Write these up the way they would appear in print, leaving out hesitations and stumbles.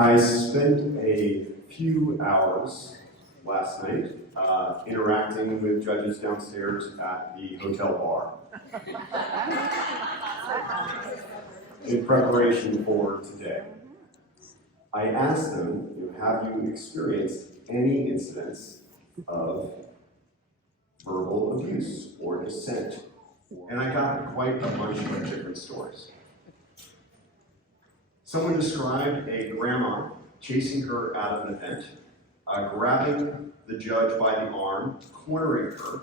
I spent a few hours last night interacting with judges downstairs at the hotel bar in preparation for today. I asked them, have you experienced any incidents of verbal abuse or dissent? And I got quite a bunch of different stories. Someone described a grandma chasing her out of an event, grabbing the judge by the arm, cornering her,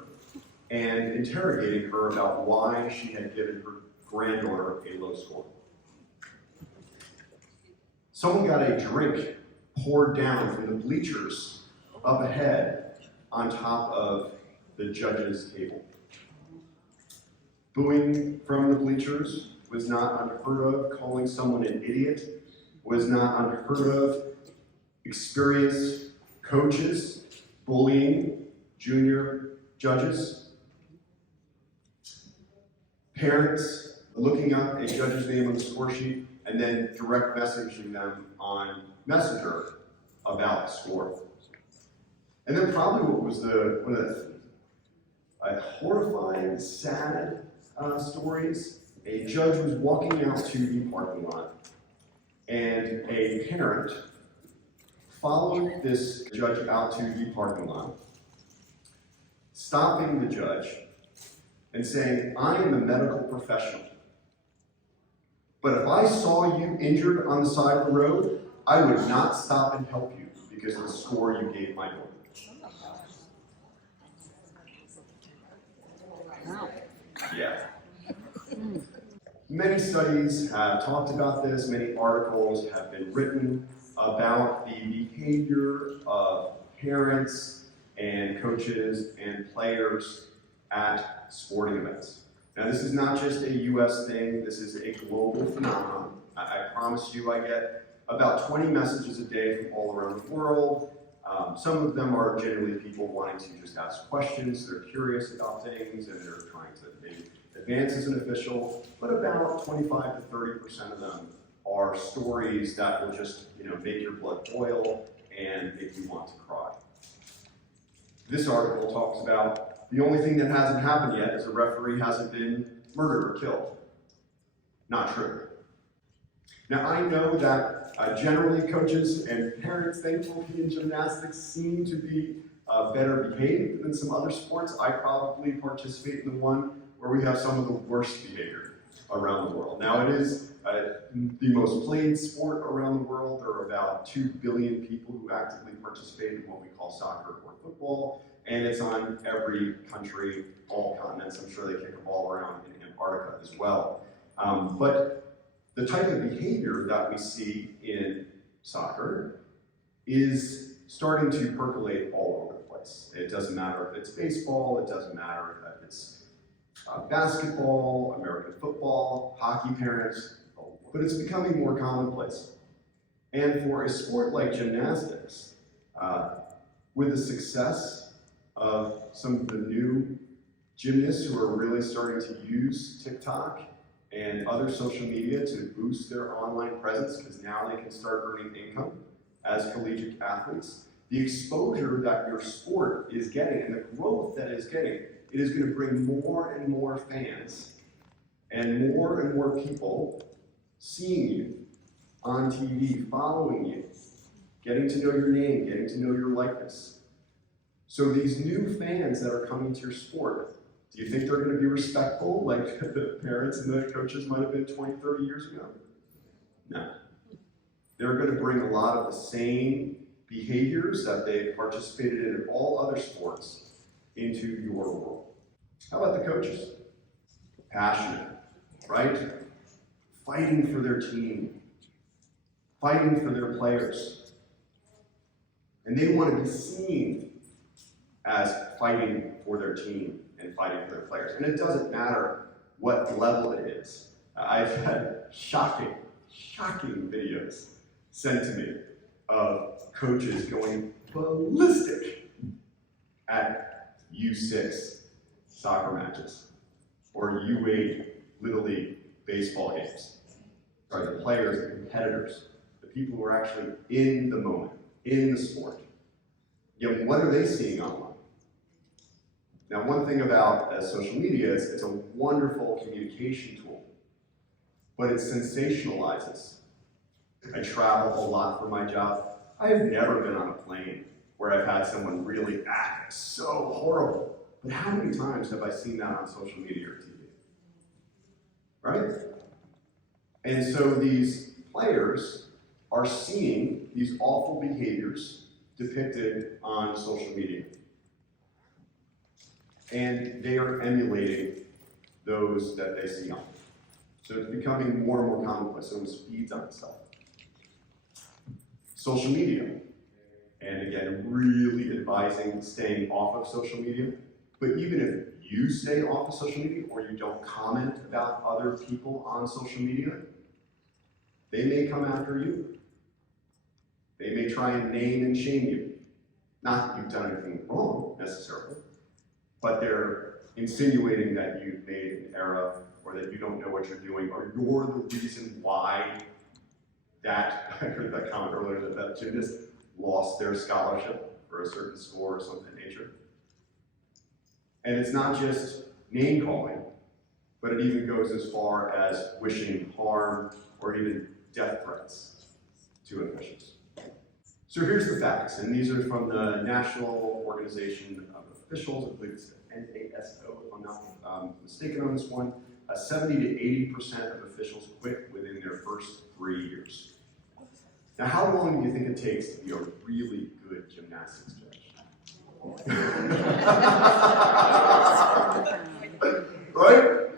and interrogating her about why she had given her granddaughter a low score. Someone got a drink poured down from the bleachers up ahead on top of the judge's table. Booing from the bleachers was not unheard of. Calling someone an idiot was not unheard of. Experienced coaches bullying junior judges. Parents looking up a judge's name on the score sheet and then direct messaging them on Messenger about the score. And then probably what was one of the horrifying, sad stories. A judge was walking out to the parking lot, and a parent followed this judge out to the parking lot, stopping the judge and saying, "I am a medical professional, but if I saw you injured on the side of the road, I would not stop and help you because of the score you gave my daughter." Yeah. Many studies have talked about this, many articles have been written about the behavior of parents and coaches and players at sporting events. Now, this is not just a US thing, this is a global phenomenon. I promise you I get about 20 messages a day from all around the world. Some of them are generally people wanting to just ask questions, they're curious about things, and they're trying to maybe advance as an official, but about 25 to 30% of them are stories that will just make your blood boil and make you want to cry. This article talks about the only thing that hasn't happened yet is a referee hasn't been murdered or killed. Not true. Now I know that generally coaches and parents, thankfully, in gymnastics seem to be better behaved than some other sports. I probably participate in the one where we have some of the worst behavior around the world. Now it is the most played sport around the world. There are about 2 billion people who actively participate in what we call soccer or football, and it's on every country, all continents. I'm sure they kick a ball around in Antarctica as well. But the type of behavior that we see in soccer is starting to percolate all over the place. It doesn't matter if it's baseball, it doesn't matter if it's basketball, American football, hockey parents, but it's becoming more commonplace. And for a sport like gymnastics, with the success of some of the new gymnasts who are really starting to use TikTok and other social media to boost their online presence, because now they can start earning income as collegiate athletes, the exposure that your sport is getting and the growth that it's getting, it is going to bring more and more fans and more people seeing you on TV, following you, getting to know your name, getting to know your likeness. So these new fans that are coming to your sport, do you think they're going to be respectful like the parents and the coaches might have been 20, 30 years ago? No. They're going to bring a lot of the same behaviors that they've participated in all other sports into your world. How about the coaches? Passionate, right? Fighting for their team, fighting for their players. And they want to be seen as fighting for their team and fighting for their players. And it doesn't matter what level it is. I've had shocking videos sent to me of coaches going ballistic at U6 soccer matches or U8 Little League baseball games. Sorry, the players, the competitors, the people who are actually in the moment, in the sport. Yet what are they seeing online? Now, one thing about social media is it's a wonderful communication tool, but it sensationalizes. I travel a lot for my job. I have never been on a plane where I've had someone really act so horrible. But how many times have I seen that on social media or TV? Right? And so these players are seeing these awful behaviors depicted on social media. And they are emulating those that they see on. So it's becoming more and more commonplace. So it feeds on itself. Social media. And again, really advising staying off of social media. But even if you stay off of social media or you don't comment about other people on social media, they may come after you. They may try and name and shame you. Not that you've done anything wrong, necessarily, but they're insinuating that you've made an error or that you don't know what you're doing or you're the reason why that, I heard that comment earlier, that gymnast lost their scholarship for a certain score or something of that nature. And it's not just name calling, but it even goes as far as wishing harm or even death threats to officials. So here's the facts, and these are from the National Organization of Officials. I believe it's NASO, if I'm not mistaken on this one. 70 to 80% of officials quit within their first 3 years. Now, how long do you think it takes to be a really good gymnastics judge? Right?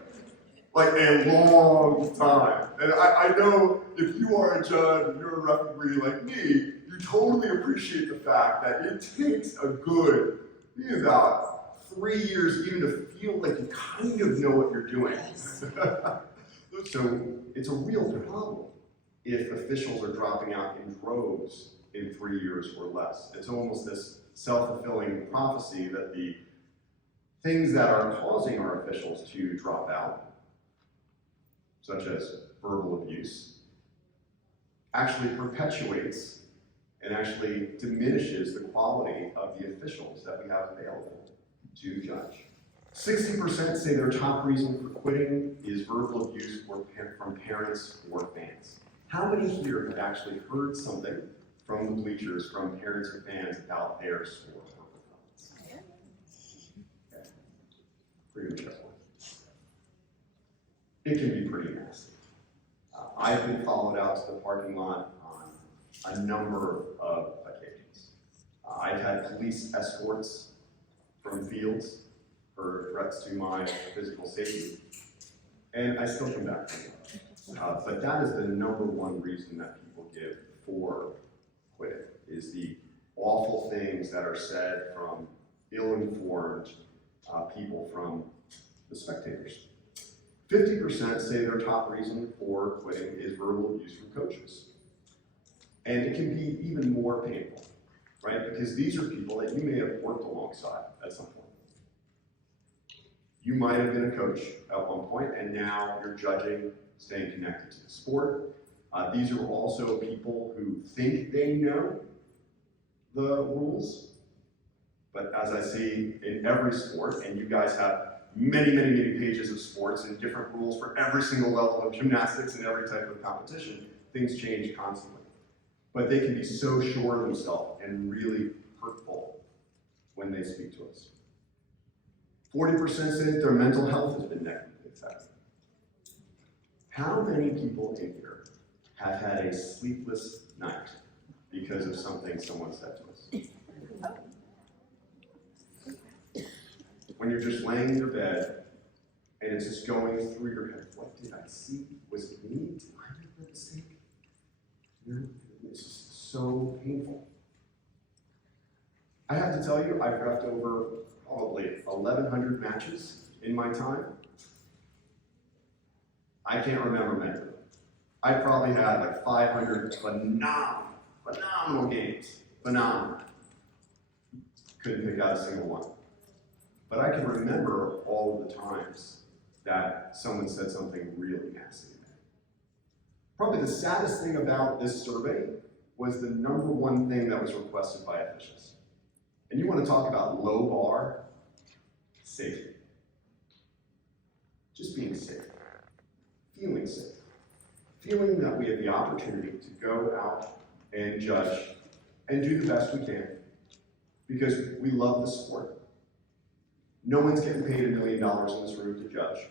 Like a long time. And I know if you are a judge and you're a referee like me, you totally appreciate the fact that it takes a good, maybe about 3 years even to feel like you kind of know what you're doing. So it's a real problem if officials are dropping out in droves in 3 years or less. It's almost this self-fulfilling prophecy that the things that are causing our officials to drop out, such as verbal abuse, actually perpetuates and actually diminishes the quality of the officials that we have available to judge. 60% say their top reason for quitting is verbal abuse from parents or fans. How many here have actually heard something from the bleachers from parents or fans about their sport or performance? Okay. Pretty much everyone. It can be pretty nasty. I've been followed out to the parking lot on a number of occasions. I've had police escorts from fields for threats to my physical safety, and I still come back from it. But that is the number one reason that people give for quitting, is the awful things that are said from ill-informed people, from the spectators. 50% say their top reason for quitting is verbal abuse from coaches. And it can be even more painful, right? Because these are people that you may have worked alongside at some point. You might have been a coach at one point, and now you're judging, staying connected to the sport. These are also people who think they know the rules, but as I see in every sport, and you guys have many, many, many pages of sports and different rules for every single level of gymnastics and every type of competition, things change constantly. But they can be so sure of themselves and really hurtful when they speak to us. 40% say that their mental health has been negatively affected. How many people in here have had a sleepless night because of something someone said to us? When you're just laying in your bed and it's just going through your head, what did I see? Was it me? Did I make a mistake? It's just so painful. I have to tell you, I've reffed over probably 1,100 matches in my time. I can't remember many of them. I probably had like 500 phenomenal games. Phenomenal. Couldn't pick out a single one. But I can remember all of the times that someone said something really nasty to me. Probably the saddest thing about this survey was the #1 thing that was requested by officials. And you want to talk about low bar? Safety. Just being safe. Feeling safe. Feeling that we have the opportunity to go out and judge and do the best we can because we love the sport. No one's getting paid $1 million in this room to judge.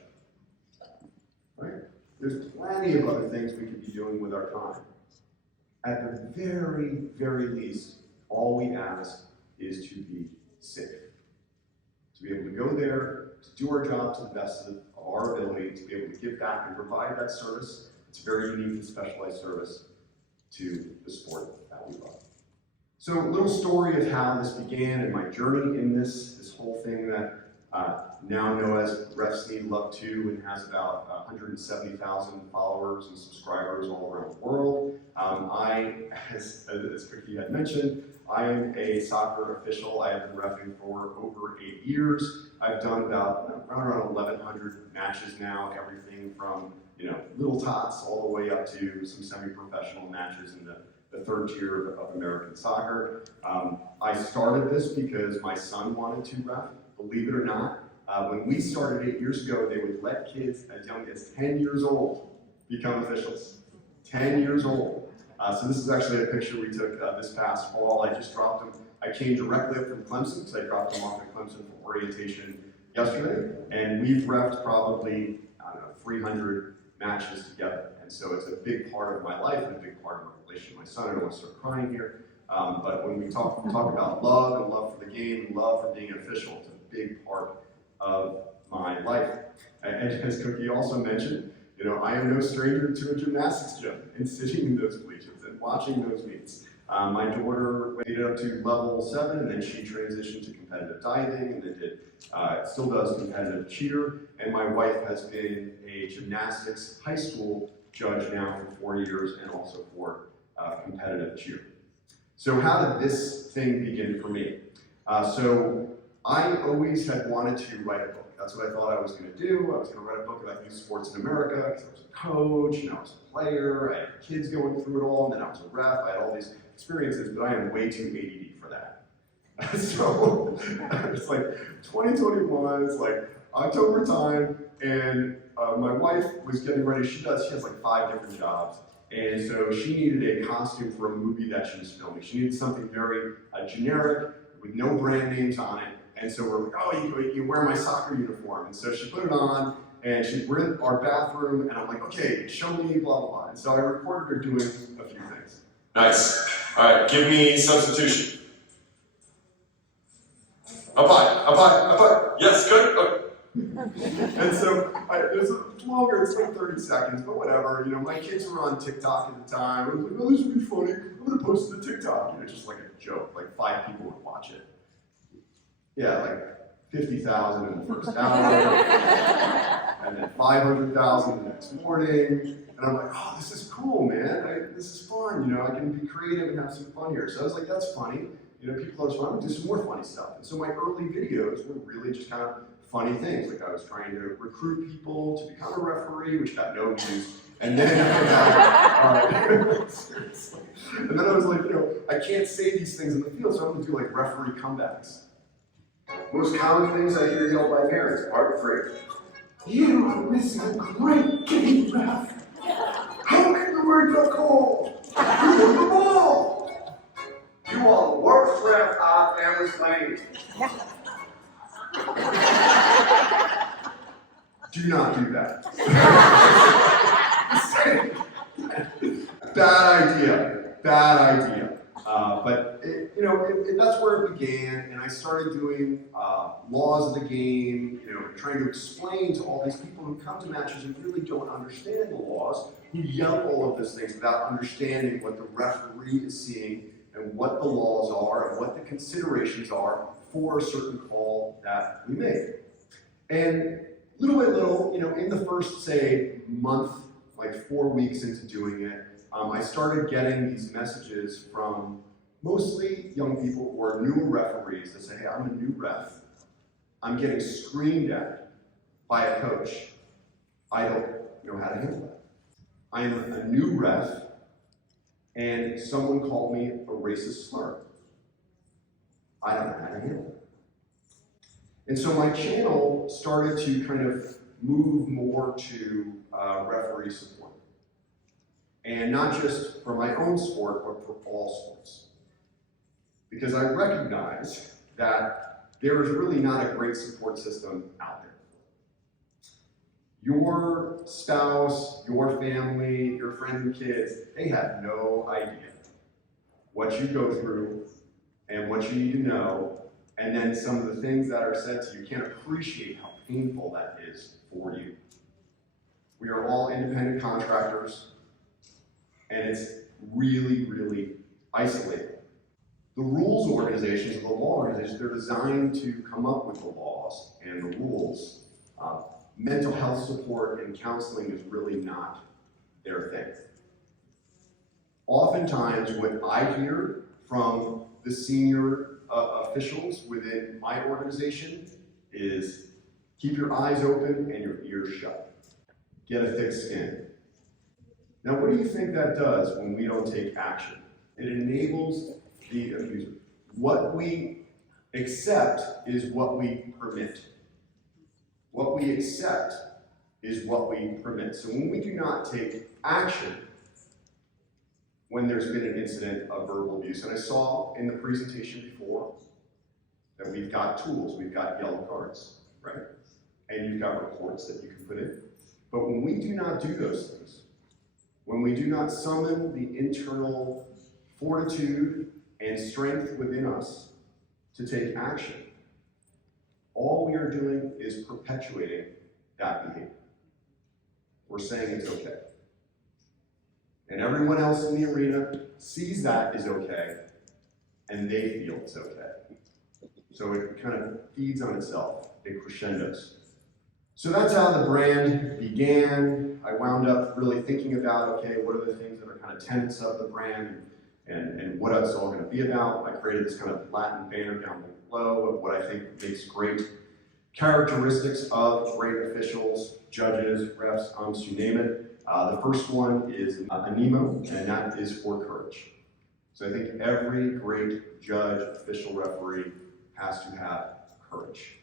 Right? There's plenty of other things we could be doing with our time. At the very, very least, all we ask is to be safe. To be able to go there, to do our job to the best of our ability, to be able to give back and provide that service. It's a very unique and specialized service to the sport that we love. So a little story of how this began and my journey in this whole thing that now known as Refs Need Love Too, and has about 170,000 followers and subscribers all around the world. As Cookie had mentioned, I am a soccer official. I have been reffing for over 8 years. I've done about around 1,100 matches now, everything from little tots all the way up to some semi-professional matches in the third tier of American soccer. I started this because my son wanted to ref. Believe it or not, when we started 8 years ago, they would let kids as young as 10 years old become officials. 10 years old. So this is actually a picture we took this past fall. I just dropped him. I came directly up from Clemson, so I dropped him off at Clemson for orientation yesterday, and we've reffed probably, 300 matches together. And so it's a big part of my life and a big part of my relationship with my son. I don't want to start crying here. But when we talk about love and love for the game and love for being an official, it's a big part of my life. And as Cookie also mentioned, I am no stranger to a gymnastics gym and sitting in those bleachers and watching those meets. My daughter made it up to level 7, and then she transitioned to competitive diving, and then still does competitive cheer. And my wife has been a gymnastics high school judge now for 4 years, and also for competitive cheer. So how did this thing begin for me? So I always had wanted to write a book. That's what I thought I was going to do. I was going to write a book about youth sports in America, because I was a coach, and I was a player, I had kids going through it all, and then I was a ref. I had all these experiences, but I am way too ADD for that. So it's like 2021, it's like October time, and my wife was getting ready. She has like 5 different jobs. And so she needed a costume for a movie that she was filming. She needed something very generic, with no brand names on it. And so we're like, oh, you wear my soccer uniform. And so she put it on, and we're in our bathroom, and I'm like, okay, show me, blah, blah, blah. And so I recorded her doing a few things. Nice. All right, give me substitution. Up high. Yes, good. Okay. And so it's longer, it's like 30 seconds, but whatever. My kids were on TikTok at the time. I was like, oh, this would be funny. I'm going to post it to TikTok. Just like a joke. Like 5 people would watch it. Yeah, like 50,000 in the first hour, and then 500,000 the next morning. And I'm like, oh, this is cool, man. This is fun. I can be creative and have some fun here. So I was like, that's funny. People are fun. I'm gonna do some more funny stuff. And so my early videos were really just kind of funny things. Like I was trying to recruit people to become a referee, which got no views. And then seriously. And then I was like, I can't say these things in the field, so I'm gonna do like referee comebacks. Most common things I hear yelled by parents, part 3. You are missing a great game, ref. How can the word go cold? You won the ball. You are the worst ref I've ever seen. Do not do that. Bad idea. But that's where it began, and I started doing laws of the game, trying to explain to all these people who come to matches and really don't understand the laws, who yell all of those things without understanding what the referee is seeing and what the laws are and what the considerations are for a certain call that we make. And little by little, in the first, say, month, like 4 weeks into doing it, I started getting these messages from mostly young people who are new referees that say, hey, I'm a new ref. I'm getting screamed at by a coach. I don't know how to handle that. I'm a new ref, and someone called me a racist slur. I don't know how to handle it. And so my channel started to kind of move more to referee support. And not just for my own sport, but for all sports. Because I recognize that there is really not a great support system out there. Your spouse, your family, your friends and kids, they have no idea what you go through and what you need to know, and then some of the things that are said to you can't appreciate how painful that is for you. We are all independent contractors, and it's really, really isolating. The rules organizations, the law organizations, they're designed to come up with the laws and the rules. Mental health support and counseling is really not their thing. Oftentimes, what I hear from the senior officials within my organization is keep your eyes open and your ears shut. Get a thick skin. Now, what do you think that does when we don't take action? It enables the abuser. What we accept is what we permit. What we accept is what we permit. So when we do not take action, when there's been an incident of verbal abuse, and I saw in the presentation before that we've got tools, we've got yellow cards, right? And you've got reports that you can put in. But when we do not do those things, when we do not summon the internal fortitude and strength within us to take action, all we are doing is perpetuating that behavior. We're saying it's okay. And everyone else in the arena sees that is okay, and they feel it's okay. So it kind of feeds on itself, it crescendos. So that's how the brand began. I wound up really thinking about, okay, what are the things that are kind of tenets of the brand and what it's all going to be about. I created this kind of Latin banner down below of what I think makes great characteristics of great officials, judges, refs, you name it. The first one is animo, and that is for courage. So I think every great judge, official, referee has to have courage.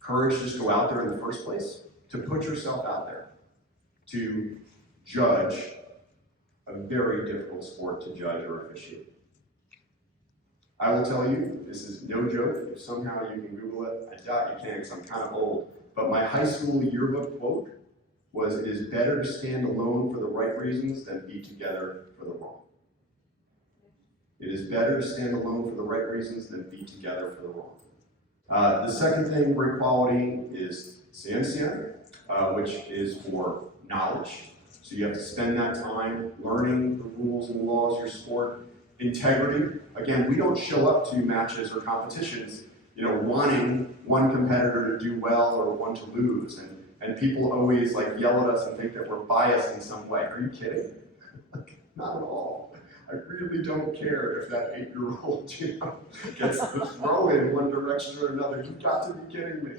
Courage to just go out there in the first place, to put yourself out there, to judge a very difficult sport to judge or officiate. I will tell you, this is no joke. If somehow you can Google it, I doubt you can because I'm kind of old, but my high school yearbook quote was, "It is better to stand alone for the right reasons than be together for the wrong." It is better to stand alone for the right reasons than be together for the wrong. The second thing, great quality, is ciencia, which is for knowledge. So you have to spend that time learning the rules and laws of your sport. Integrity. Again, we don't show up to matches or competitions, wanting one competitor to do well or one to lose. And people always yell at us and think that we're biased in some way. Are you kidding? Not at all. I really don't care if that 8-year-old gets the throw in one direction or another. You've got to be kidding me.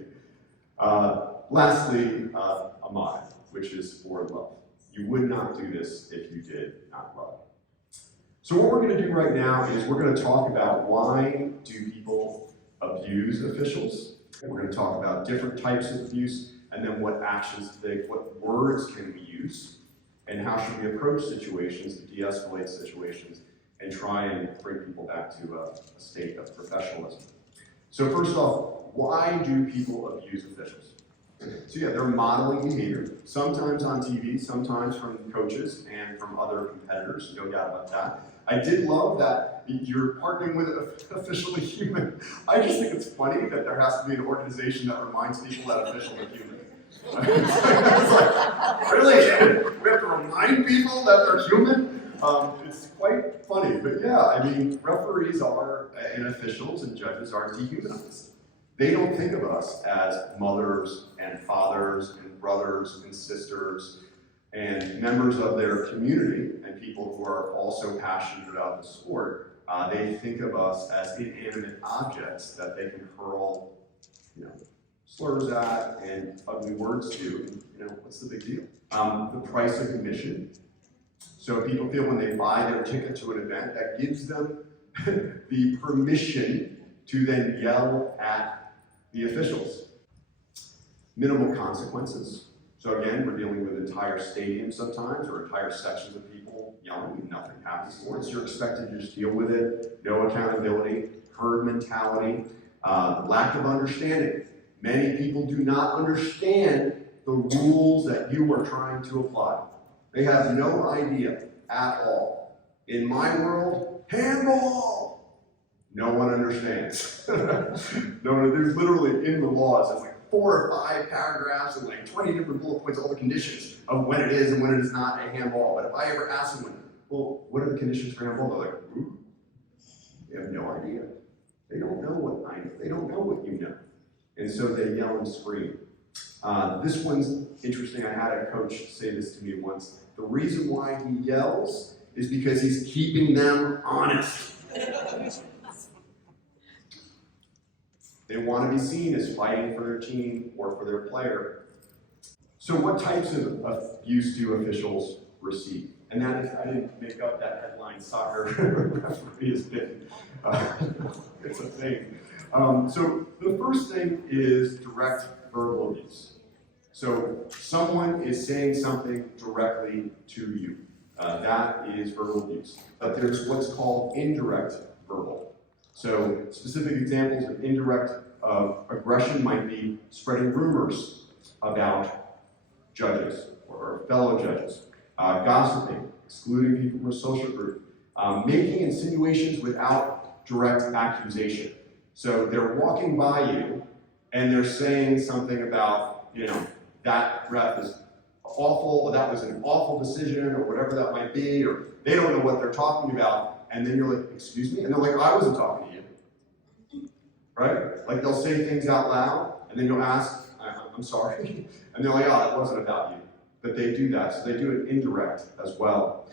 Lastly, amad, which is for love. You would not do this if you did not love. So what we're going to do right now is we're going to talk about why do people abuse officials. We're going to talk about different types of abuse, and then what actions to take, what words can we use, and how should we approach situations to de-escalate situations and try and bring people back to a state of professionalism. So first off, why do people abuse officials? So yeah, they're modeling behavior, sometimes on TV, sometimes from coaches and from other competitors, no doubt about that. I did love that you're partnering with an officially human. I just think it's funny that there has to be an organization that reminds people that officials are human. It's like, really? We have to remind people that they're human? It's quite funny, but yeah, I mean, referees are, and officials and judges are dehumanized. They don't think of us as mothers and fathers and brothers and sisters and members of their community and people who are also passionate about the sport. They think of us as inanimate objects that they can hurl, slurs at and ugly words to. What's the big deal? The price of admission So people feel when they buy their ticket to an event, that gives them the permission to then yell at the officials. Minimal consequences. So again, we're dealing with entire stadiums sometimes, or entire sections of people yelling and nothing happens. Once you're expected to just deal with it, no accountability, herd mentality, lack of understanding. Many people do not understand the rules that you are trying to apply. They have no idea at all. In my world, handball! No one understands. No, there's literally in the laws, it's like 4 or 5 paragraphs and like 20 different bullet points, all the conditions of when it is and when it is not a handball. But if I ever ask someone, well, what are the conditions for handball? They're like, ooh, they have no idea. They don't know what I know. They don't know what you know. And so they yell and scream. This one's interesting. I had a coach say this to me once. The reason why he yells is because he's keeping them honest. They want to be seen as fighting for their team or for their player. So what types of abuse do officials receive? And that is, I didn't make up that headline, soccer referee is bitten. It's a thing. So the first thing is direct verbal abuse. So someone is saying something directly to you. That is verbal abuse. But there's what's called indirect verbal. So specific examples of indirect aggression might be spreading rumors about judges or fellow judges, gossiping, excluding people from a social group, making insinuations without direct accusation. So they're walking by you and they're saying something about, that ref is awful, or that was an awful decision, or whatever that might be, or they don't know what they're talking about, and then you're like, excuse me? And they're like, I wasn't talking to you. Right? Like they'll say things out loud, and then you'll ask, I'm sorry, and they're like, oh, it wasn't about you. But they do that, so they do it indirect as well.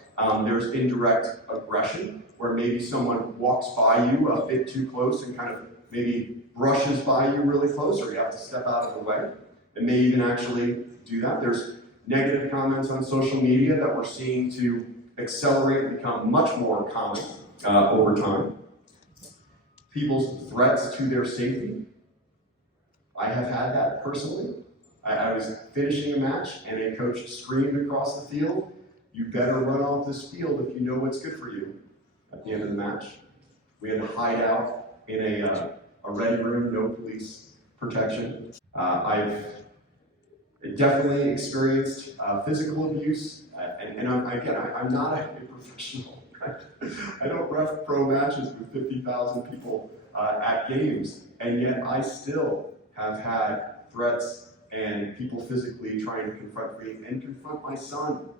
There's indirect aggression, where maybe someone walks by you a bit too close and kind of maybe brushes by you really close, or you have to step out of the way. It may even actually do that. There's negative comments on social media that we're seeing to accelerate and become much more common over time. People's threats to their safety. I have had that personally. I was finishing a match and a coach screamed across the field, "You better run off this field if you know what's good for you," at the end of the match. We had to hide out in a ready room, no police protection. I've definitely experienced physical abuse, and I'm not a professional. Right? I don't ref pro matches with 50,000 people at games, and yet I still have had threats and people physically trying to confront me and confront my son.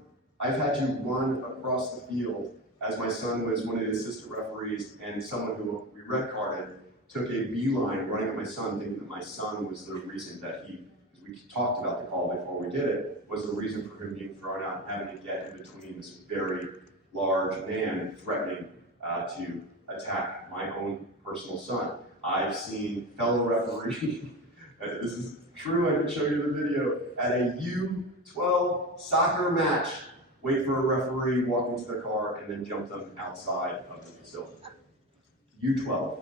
I've had to run across the field as my son was one of the assistant referees, and someone who we red carded took a beeline running at my son, thinking that my son was the reason that we talked about the call before we did it, was the reason for him being thrown out and having to get in between this very large man threatening to attack my own personal son. I've seen fellow referees, this is true, I can show you the video, at a U12 soccer match, wait for a referee, walk into their car, and then jump them outside of the facility. U12.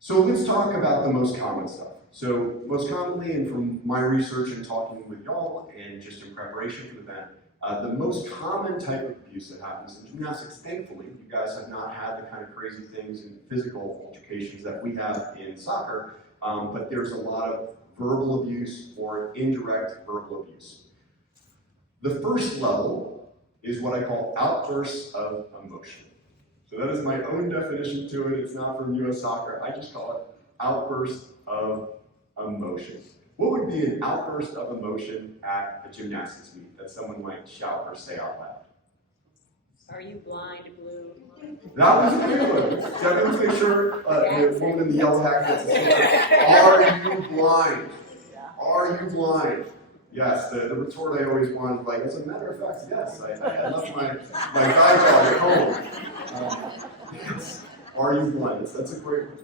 So let's talk about the most common stuff. So most commonly, and from my research and talking with y'all, and just in preparation for the event, the most common type of abuse that happens in gymnastics, thankfully, you guys have not had the kind of crazy things and physical altercations that we have in soccer, but there's a lot of verbal abuse or indirect verbal abuse. The first level is what I call outbursts of emotion. So that is my own definition to it. It's not from US Soccer. I just call it outburst of emotion. What would be an outburst of emotion at a gymnastics meet that someone might shout or say out loud? Are you blind, Blue? That was a good one. So let's make sure the woman in the yellow hat gets it. Are you blind? Are you blind? Yes, the retort I always wanted, like, as a matter of fact, yes, I left my guide dog at home. Are you blind? That's a great one.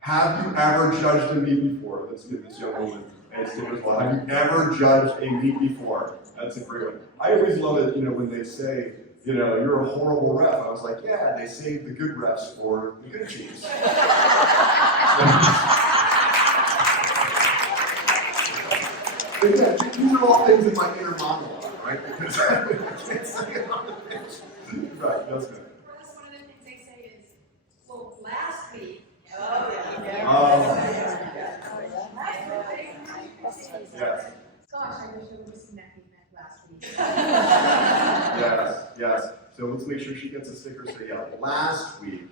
Have you ever judged a meet before? Let's give this young woman a And stickers, well, have you ever judged a meet before? That's a great one. I always love it, when they say, you're a horrible ref. I was like, yeah, they save the good refs for the good teams. But yeah, these are all things in my inner monologue, right? Because I can't say it on the pitch. Right, that's good. For us, one of the things they say is, well, last week. Oh, Yeah. Yes. Gosh, I wish I would have seen that feedback last week. Yes. So let's make sure she gets a sticker. So yeah, last week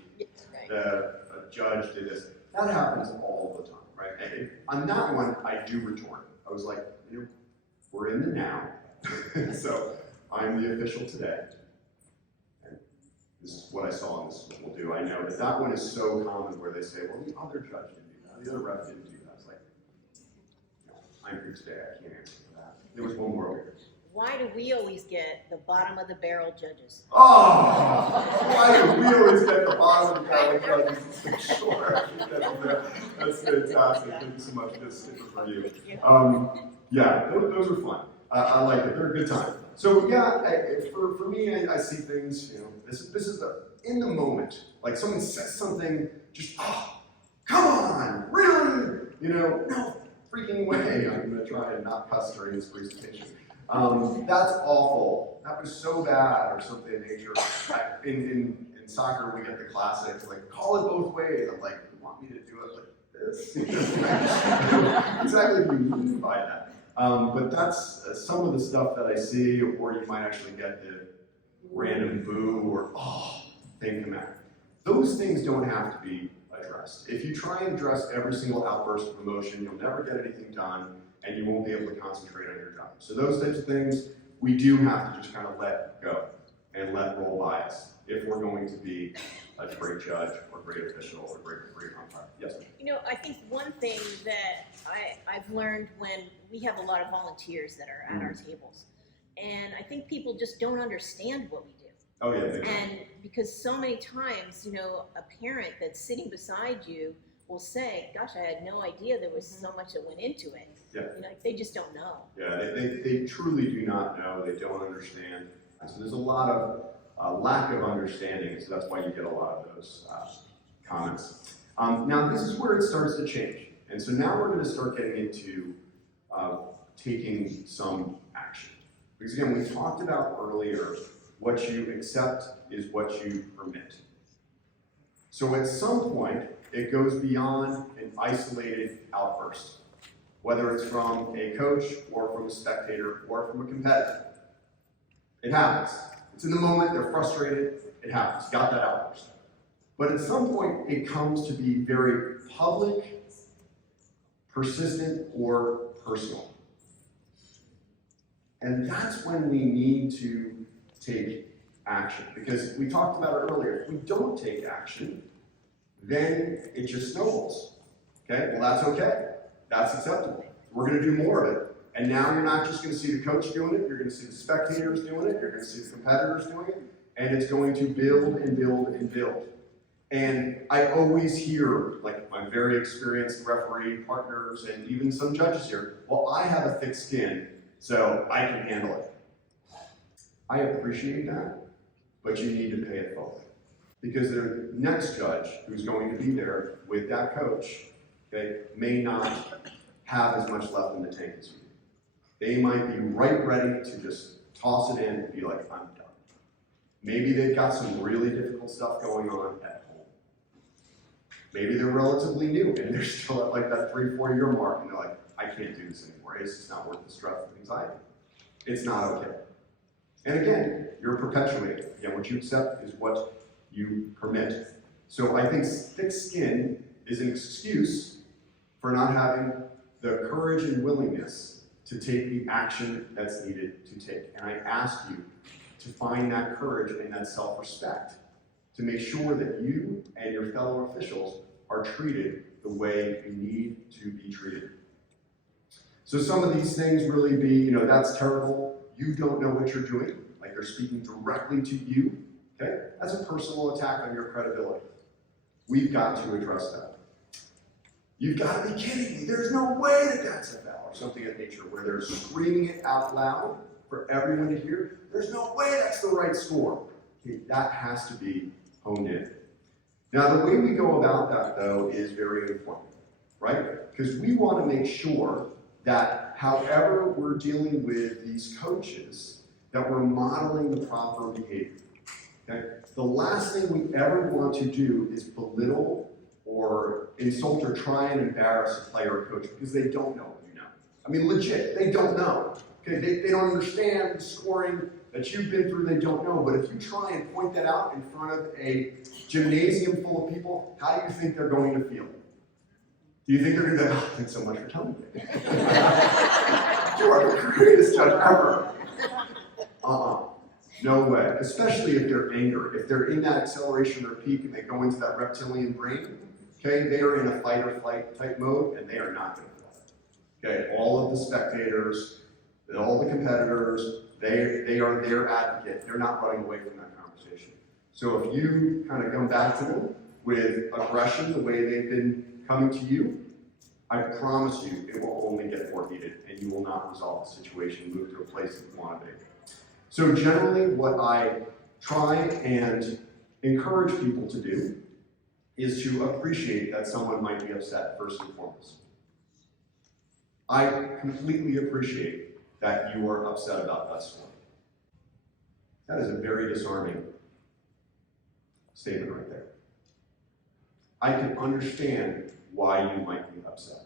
the judge did this. That happens all the time, right? And on that one, I do retort. I was like, we're in the now, so I'm the official today. And this is what I saw, and this is what we'll do. I know that one is so common where they say, well, the other judge didn't do that, the other ref didn't do that. It's like, I'm here today, I can't answer for that. There was one more over here. Why do we always get the bottom of the barrel judges? Oh, why do we always get the bottom of the barrel judges? Sure, that's fantastic. Thank you so much. This sticker for you. Yeah, those are fun. I like it. They're a good time. So yeah, for me, I see things. This is in the moment. Like someone says something, just come on, really? No freaking way. I'm gonna try and not cuss during this presentation. That's awful. That was so bad, or something in nature. In soccer, we get the classics like call it both ways. I'm like, you want me to do it like this? Exactly what you mean by that. But that's some of the stuff that I see, or you might actually get the random boo or thing come out. Those things don't have to be addressed. If you try and address every single outburst of emotion, you'll never get anything done, and you won't be able to concentrate on your job. So those types of things, we do have to just kind of let go and let roll by us if we're going to be a great judge or great official or great umpire. Yes, ma'am. I think one thing that I've learned when we have a lot of volunteers that are at our tables, and I think people just don't understand what we do. Oh yeah. And because so many times, a parent that's sitting beside you will say, gosh, I had no idea there was so much that went into it. Yeah. They just don't know. Yeah, they truly do not know. They don't understand. And so there's a lot of lack of understanding, so that's why you get a lot of those comments. Now this is where it starts to change. And so now we're going to start getting into taking some action. Because again, we talked about earlier, what you accept is what you permit. So at some point, it goes beyond an isolated outburst, whether it's from a coach or from a spectator or from a competitor. It happens. It's in the moment, they're frustrated, it happens, got that outburst. But at some point, it comes to be very public, persistent, or personal. And that's when we need to take action. Because we talked about it earlier, if we don't take action, then it just snowballs. Okay, well that's okay. That's acceptable. We're gonna do more of it. And now you're not just gonna see the coach doing it, you're gonna see the spectators doing it, you're gonna see the competitors doing it, and it's going to build and build and build. And I always hear, like my very experienced referee partners and even some judges here, well, I have a thick skin, so I can handle it. I appreciate that, but you need to pay it forward. Because the next judge who's going to be there with that coach, okay, may not have as much left in the tank as you do. They might be right ready to just toss it in and be like, I'm done. Maybe they've got some really difficult stuff going on at home. Maybe they're relatively new and they're still at like that 3-4 year mark and they're like, I can't do this anymore. It's just not worth the stress and anxiety. It's not okay. And again, you're perpetuating. Again, what you accept is what you permit. So I think thick skin is an excuse for not having the courage and willingness to take the action that's needed to take. And I ask you to find that courage and that self-respect to make sure that you and your fellow officials are treated the way you need to be treated. So some of these things really be, that's terrible. You don't know what you're doing. Like they're speaking directly to you. Okay? That's a personal attack on your credibility. We've got to address that. You've got to be kidding me. There's no way that that's a foul. or something of nature, where they're screaming it out loud for everyone to hear, there's no way that's the right score. Okay, that has to be honed in. Now, the way we go about that, though, is very important, right? Because we want to make sure that however we're dealing with these coaches, that we're modeling the proper behavior. Okay? The last thing we ever want to do is belittle or insult or try and embarrass a player or coach because they don't know what you know. I mean, legit, they don't know. Okay? They don't understand the scoring that you've been through, they don't know. But if you try and point that out in front of a gymnasium full of people, how do you think they're going to feel? Do you think they're going to be like, oh, thanks so much for telling me? You are the greatest judge ever. No way. Especially if they're angry. If they're in that acceleration or peak and they go into that reptilian brain, okay, they are in a fight or flight type mode and they are not going to play. Okay, all of the spectators, all the competitors, they are their advocate. They're not running away from that conversation. So if you kind of come back to them with aggression the way they've been coming to you, I promise you it will only get more heated and you will not resolve the situation, move to a place that you want to be. So generally what I try and encourage people to do is to appreciate that someone might be upset first and foremost. I completely appreciate that you are upset about that score. That is a very disarming statement right there. I can understand why you might be upset.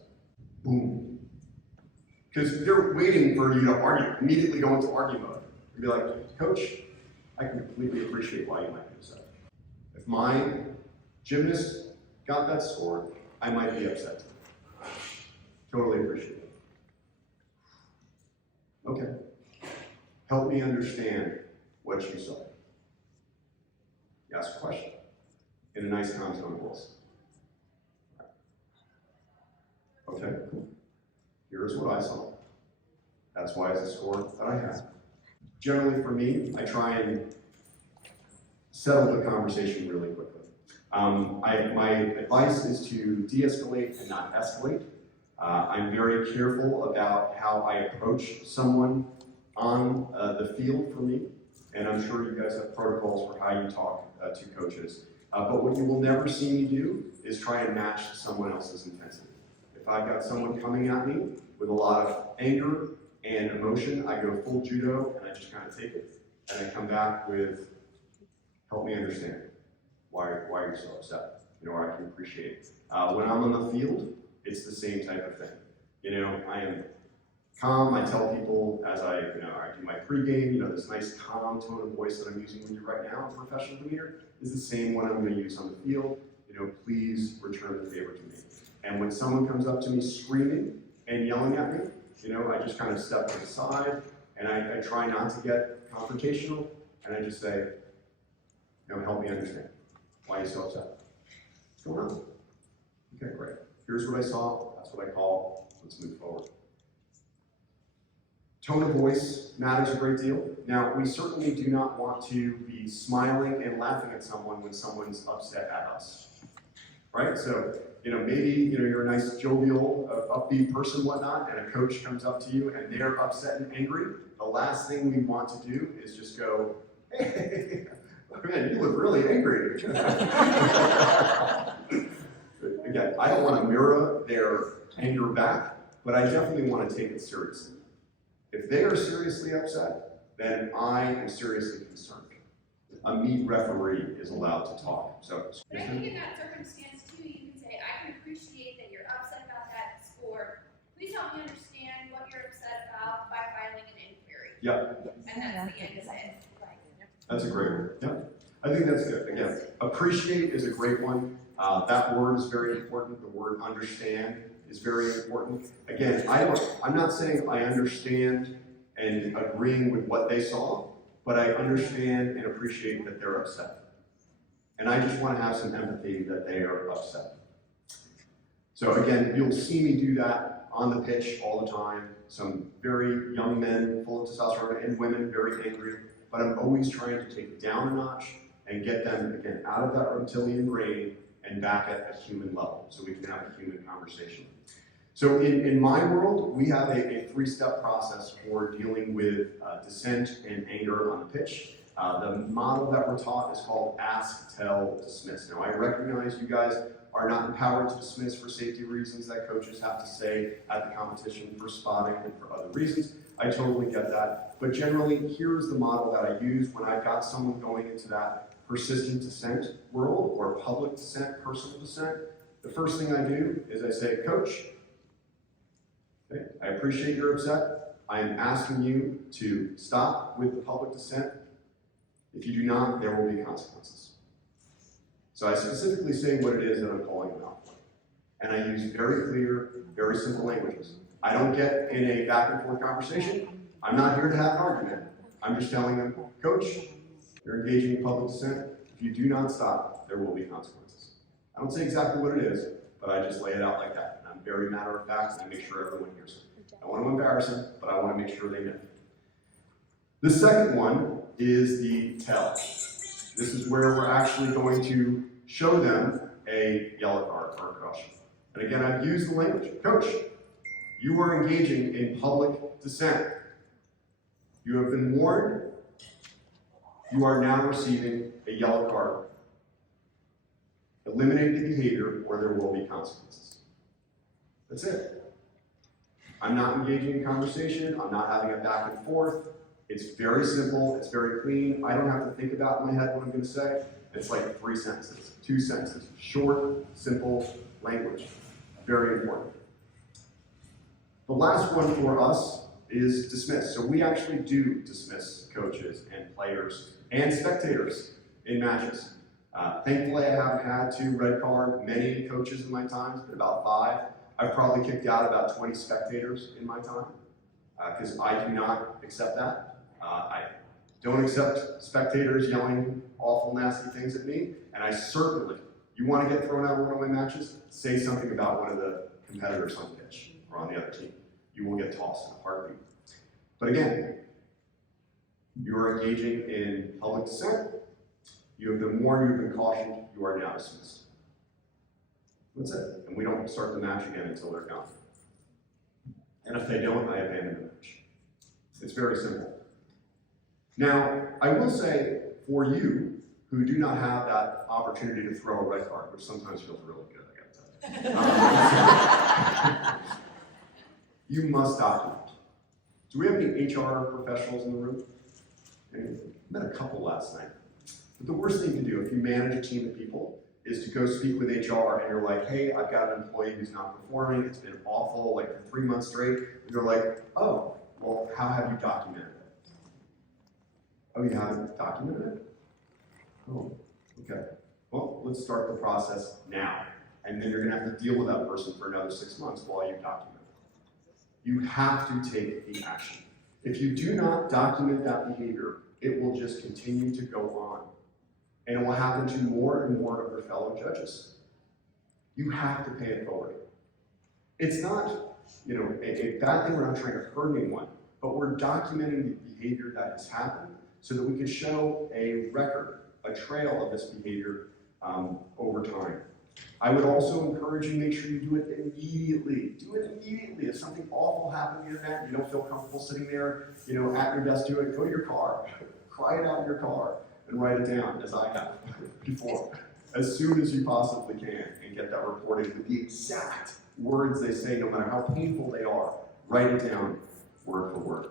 Boom. Because they're waiting for you to argue, immediately go into argue mode. And be like, Coach, I can completely appreciate why you might be upset. If my gymnast got that score, I might be upset. Totally appreciate it. Okay. Help me understand what you saw. You ask a question in a nice calm tone of voice. Okay, cool. Here's what I saw. That's why it's a score that I have. Generally for me, I try and settle the conversation really quickly. My advice is to de-escalate and not escalate. I'm very careful about how I approach someone on the field for me, and I'm sure you guys have protocols for how you talk to coaches. But what you will never see me do is try and match someone else's intensity. If I've got someone coming at me with a lot of anger and emotion, I go full judo and I just kind of take it. And I come back with, help me understand why are you so upset? You know, or I can appreciate it. When I'm on the field, it's the same type of thing. You know, I am calm. I tell people as I do my pregame, this nice calm tone of voice that I'm using with you right now as a professional demeanor is the same one I'm going to use on the field. Please return the favor to me. And when someone comes up to me screaming and yelling at me, I just kind of step to the side and I try not to get confrontational and I just say, help me understand. Why are you so upset? What's going on? Okay, great. Here's what I saw. That's what I call. Let's move forward. Tone of voice matters a great deal. Now, we certainly do not want to be smiling and laughing at someone when someone's upset at us. Right? So, maybe, you're a nice, jovial, upbeat person, whatnot, and a coach comes up to you and they're upset and angry. The last thing we want to do is just go, hey, man, you look really angry. Again, I don't want to mirror their anger back, but I definitely want to take it seriously. If they are seriously upset, then I am seriously concerned. A meet referee is allowed to talk. So, but I think in that circumstance too, you can say, I can appreciate that you're upset about that score. Please help me understand what you're upset about by filing an inquiry. Yep. And that's the end of it. That's a great one. Yep. I think that's good. Again, appreciate is a great one. That word is very important. The word understand is very important. Again, I'm not saying I understand and agreeing with what they saw, but I understand and appreciate that they're upset. And I just want to have some empathy that they are upset. So again, you'll see me do that on the pitch all the time. Some very young men full of testosterone and women very angry, but I'm always trying to take it down a notch and get them, again, out of that reptilian brain and back at a human level so we can have a human conversation. So in my world, we have a three-step process for dealing with dissent and anger on the pitch. The model that we're taught is called ask, tell, dismiss. Now, I recognize you guys are not empowered to dismiss for safety reasons that coaches have to say at the competition, for spotting and for other reasons. I totally get that. But generally, here's the model that I use when I've got someone going into that persistent dissent world or public dissent, personal dissent. The first thing I do is I say, Coach, okay, I appreciate you're upset. I'm asking you to stop with the public dissent. If you do not, there will be consequences. So I specifically say what it is that I'm calling them out for. And I use very clear, very simple languages. I don't get in a back and forth conversation. I'm not here to have an argument. I'm just telling them, Coach, you're engaging in public dissent. If you do not stop, there will be consequences. I don't say exactly what it is, but I just lay it out like that. And I'm very matter of fact, and I make sure everyone hears it. I don't want to embarrass them, but I want to make sure they know. The second one is the tell. This is where we're actually going to show them a yellow card or a caution. And again, I've used the language. Coach, you are engaging in public dissent. You have been warned. You are now receiving a yellow card. Eliminate the behavior or there will be consequences. That's it. I'm not engaging in conversation. I'm not having a back and forth. It's very simple. It's very clean. I don't have to think about in my head what I'm going to say. It's like 3 sentences, 2 sentences. Short, simple language. Very important. The last one for us is dismiss. So we actually do dismiss coaches and players and spectators in matches. Thankfully, I haven't had to red card many coaches in my time. It's been about 5. I've probably kicked out about 20 spectators in my time because I do not accept that. I don't accept spectators yelling awful, nasty things at me, and I certainly, you want to get thrown out of one of my matches, say something about one of the competitors on the pitch or on the other team. You will get tossed in a heartbeat. But again, you are engaging in public dissent. You have been warned, you have been cautioned, you are now dismissed. That's it. And we don't start the match again until they're gone. And if they don't, I abandon the match. It's very simple. Now, I will say, for you who do not have that opportunity to throw a red card, which sometimes feels really good, I gotta tell you. You must document. Do we have any HR professionals in the room? I met a couple last night. But the worst thing to do if you manage a team of people is to go speak with HR and you're like, hey, I've got an employee who's not performing, it's been awful, like for 3 months straight. And they're like, oh, well, how have you documented it? Oh, you haven't documented it? Oh, okay. Well, let's start the process now. And then you're gonna have to deal with that person for another 6 months while you document it. You have to take the action. If you do not document that behavior, it will just continue to go on. And it will happen to more and more of your fellow judges. You have to pay it forward. It's not, a bad thing. We're not trying to hurt anyone, but we're documenting the behavior that has happened so that we can show a record, a trail of this behavior over time. I would also encourage you, make sure you do it immediately. Do it immediately. If something awful happened in the event, you don't feel comfortable sitting there, at your desk, do it. Go to your car, cry it out in your car, and write it down, as I have before, as soon as you possibly can, and get that reported with the exact words they say, no matter how painful they are. Write it down, word for word.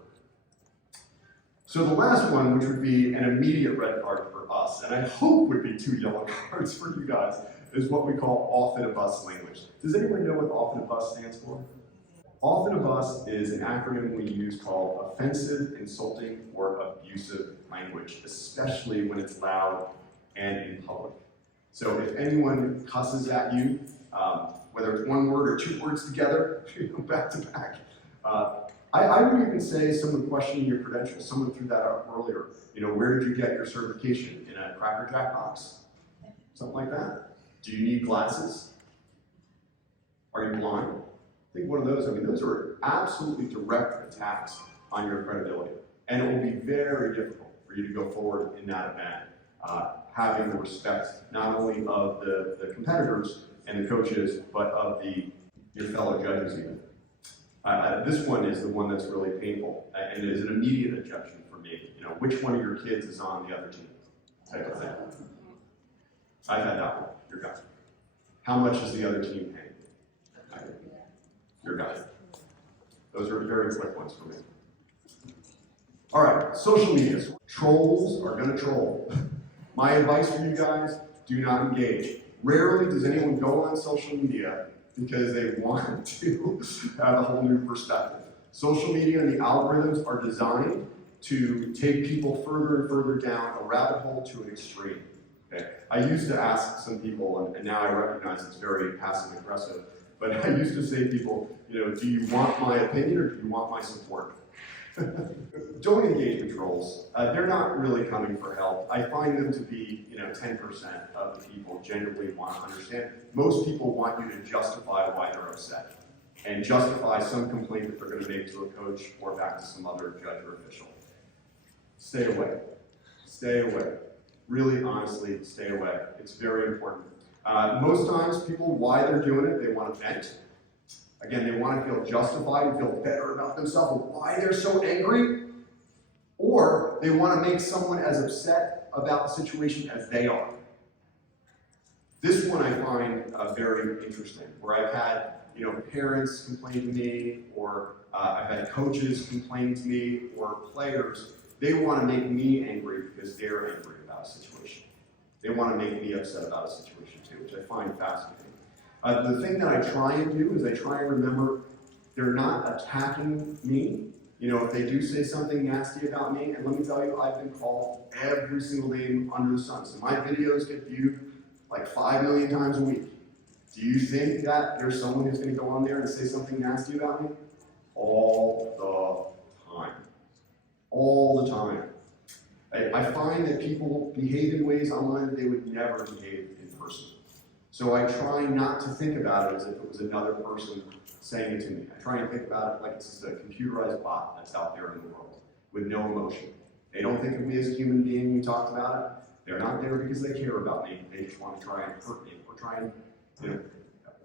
So the last one, which would be an immediate red card for us, and I hope would be 2 yellow cards for you guys, is what we call off in a bus language. Does anyone know what off in a bus stands for? Off in a bus is an acronym we use called offensive, insulting, or abusive language, especially when it's loud and in public. So if anyone cusses at you, whether it's 1 word or 2 words together, back to back, I would even say someone questioning your credentials, someone threw that up earlier. Where did you get your certification? In a Cracker Jack box? Something like that? Do you need glasses? Are you blind? I think one of those, those are absolutely direct attacks on your credibility. And it will be very difficult for you to go forward in that event, having the respect not only of the competitors and the coaches, but of the your fellow judges even. This one is the one that's really painful, and it is an immediate objection for me. You know, which one of your kids is on the other team, type of thing. I've had that one, your guy. How much is the other team paying? Your guy. Those are very quick ones for me. All right, social media. Trolls are gonna troll. My advice for you guys, do not engage. Rarely does anyone go on social media because they want to have a whole new perspective. Social media and the algorithms are designed to take people further and further down a rabbit hole to an extreme. Okay? I used to ask some people, and now I recognize it's very passive aggressive, but I used to say to people, you know, do you want my opinion or do you want my support? Don't engage with trolls. They're not really coming for help. I find them to be, 10% of the people genuinely want to understand. Most people want you to justify why they're upset and justify some complaint that they're going to make to a coach or back to some other judge or official. Stay away. Stay away. Really, honestly, stay away. It's very important. Most times, people, why they're doing it, they want to vent. Again, they want to feel justified and feel better about themselves, why they're so angry. Or they want to make someone as upset about the situation as they are. This one I find very interesting, where I've had parents complain to me, or I've had coaches complain to me, or players. They want to make me angry because they're angry about a situation. They want to make me upset about a situation too, which I find fascinating. The thing that I try and do is I try and remember they're not attacking me. If they do say something nasty about me, and let me tell you, I've been called every single name under the sun. So my videos get viewed like 5 million times a week. Do you think that there's someone who's going to go on there and say something nasty about me? All the time. All the time. I find that people behave in ways online that they would never behave in person. So I try not to think about it as if it was another person saying it to me. I try and think about it like it's just a computerized bot that's out there in the world with no emotion. They don't think of me as a human being. We talked about it. They're not there because they care about me. They just want to try and hurt me or try and,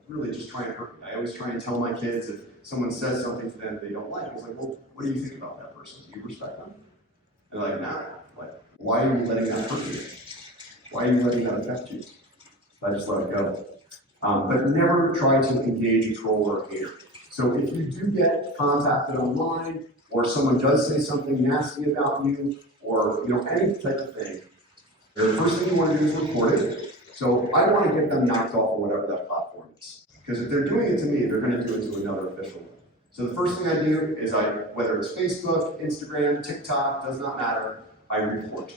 really just try and hurt me. I always try and tell my kids if someone says something to them that they don't like, it's like, well, what do you think about that person? Do you respect them? They're like, nah. Like, why are you letting that hurt you? Why are you letting that affect you? I just let it go. But never try to engage a troll or a hater. So if you do get contacted online, or someone does say something nasty about you, or any type of thing, the first thing you want to do is report it. So I want to get them knocked off of whatever that platform is. Because if they're doing it to me, they're going to do it to another official. So the first thing I do is whether it's Facebook, Instagram, TikTok, does not matter, I report.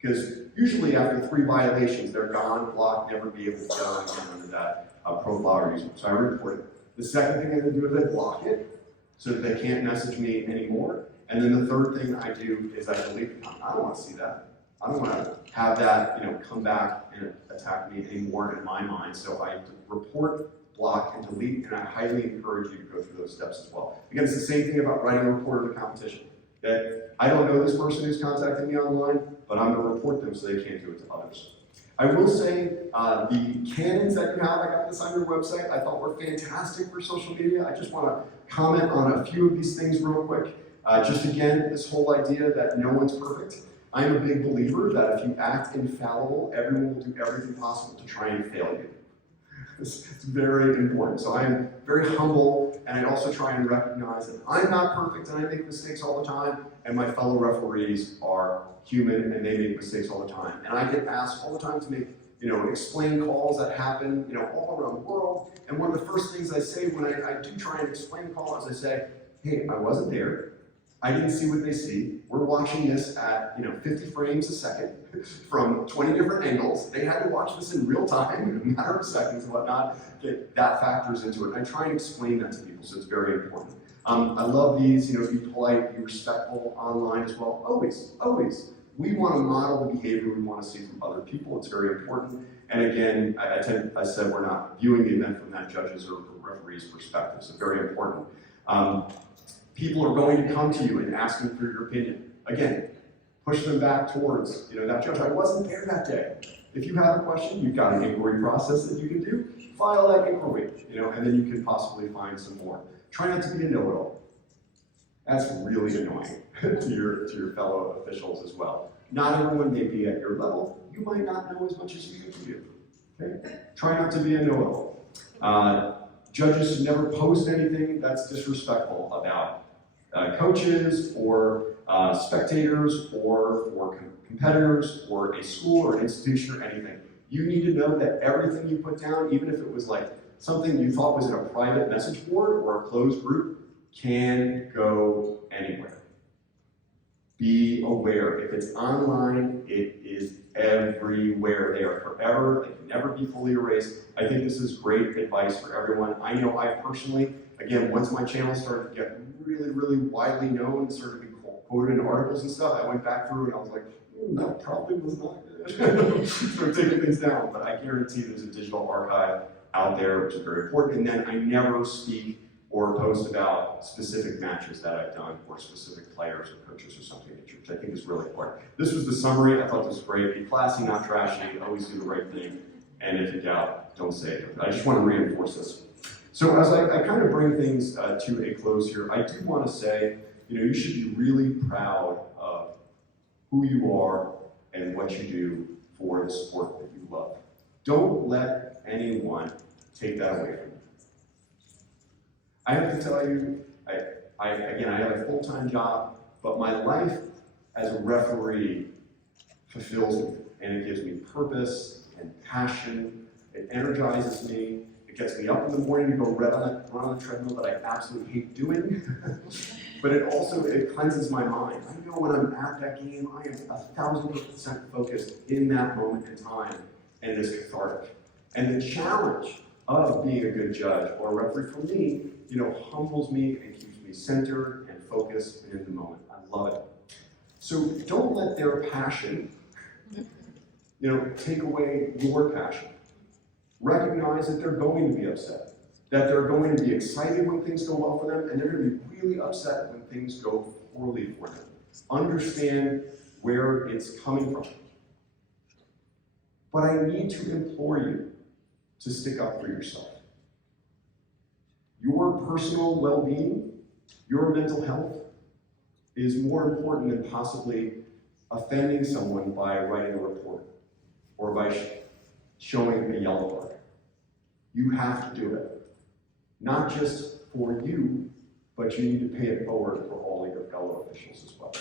Because usually after 3 violations, they're gone, blocked, never be able to get on again under that profile or user. So I report it. The second thing I do is I block it so that they can't message me anymore. And then the third thing I do is I delete the account. I don't want to see that. I don't want to have that come back and attack me anymore in my mind. So I report, block, and delete, and I highly encourage you to go through those steps as well. Again, it's the same thing about writing a report of a competition. Okay? I don't know this person who's contacting me online, but I'm going to report them so they can't do it to others. I will say the canons that you have, I got this on your website, I thought were fantastic for social media. I just want to comment on a few of these things real quick. Just again, this whole idea that no one's perfect. I'm a big believer that if you act infallible, everyone will do everything possible to try and fail you. It's very important. So I am very humble, and I also try and recognize that I'm not perfect and I make mistakes all the time, and my fellow referees are human and they make mistakes all the time. And I get asked all the time to make, explain calls that happen, all around the world. And one of the first things I say when I do try and explain a call is I say, hey, I wasn't there. I didn't see what they see. We're watching this at 50 frames a second from 20 different angles. They had to watch this in real time, in a matter of seconds and whatnot. That factors into it. I try and explain that to people, so it's very important. I love these, be polite, be respectful online as well. Always, always. We want to model the behavior we want to see from other people. It's very important. And again, I said we're not viewing the event from that judge's or referee's perspective, so very important. People are going to come to you and asking for your opinion. Again, push them back towards, that judge, I wasn't there that day. If you have a question, you've got an inquiry process that you can do, file that inquiry, and then you can possibly find some more. Try not to be a know-it-all. That's really annoying to your fellow officials as well. Not everyone may be at your level. You might not know as much as you think you do. Okay? Try not to be a know-it-all. Judges should never post anything that's disrespectful about coaches or spectators or for competitors or a school or an institution or anything. You need to know that everything you put down, even if it was like something you thought was in a private message board or a closed group, can go anywhere. Be aware. If it's online, it is everywhere. They are forever. They can never be fully erased. I think this is great advice for everyone. I know I personally, again, once my channel started to get really, really widely known, started to be quoted in articles and stuff, I went back through and I was like, that probably was not good. Started taking things down, but I guarantee there's a digital archive out there, which is very important. And then I never speak or post about specific matches that I've done or specific players or coaches or something, which I think is really important. This was the summary. I thought this was great. Be classy, not trashy. Always do the right thing. And if you doubt, don't say it. I just want to reinforce this. So as I kind of bring things to a close here, I do want to say, you should be really proud of who you are and what you do for the sport that you love. Don't let anyone take that away from you. I have to tell you, I have a full-time job, but my life as a referee fulfills me, and it gives me purpose and passion. It energizes me. It gets me up in the morning to go run on the treadmill that I absolutely hate doing. But it cleanses my mind. I know when I'm at that game, I am 1,000% focused in that moment in time, and it is cathartic. And the challenge of being a good judge or a referee for me, humbles me and keeps me centered and focused and in the moment. I love it. So don't let their passion, take away your passion. Recognize that they're going to be upset, that they're going to be excited when things go well for them, and they're going to be really upset when things go poorly for them. Understand where it's coming from. But I need to implore you to stick up for yourself. Your personal well-being, your mental health, is more important than possibly offending someone by writing a report or by showing a yellow card. You have to do it. Not just for you, but you need to pay it forward for all of your fellow officials as well.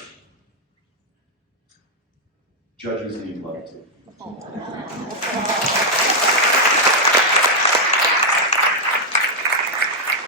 Judges need love too.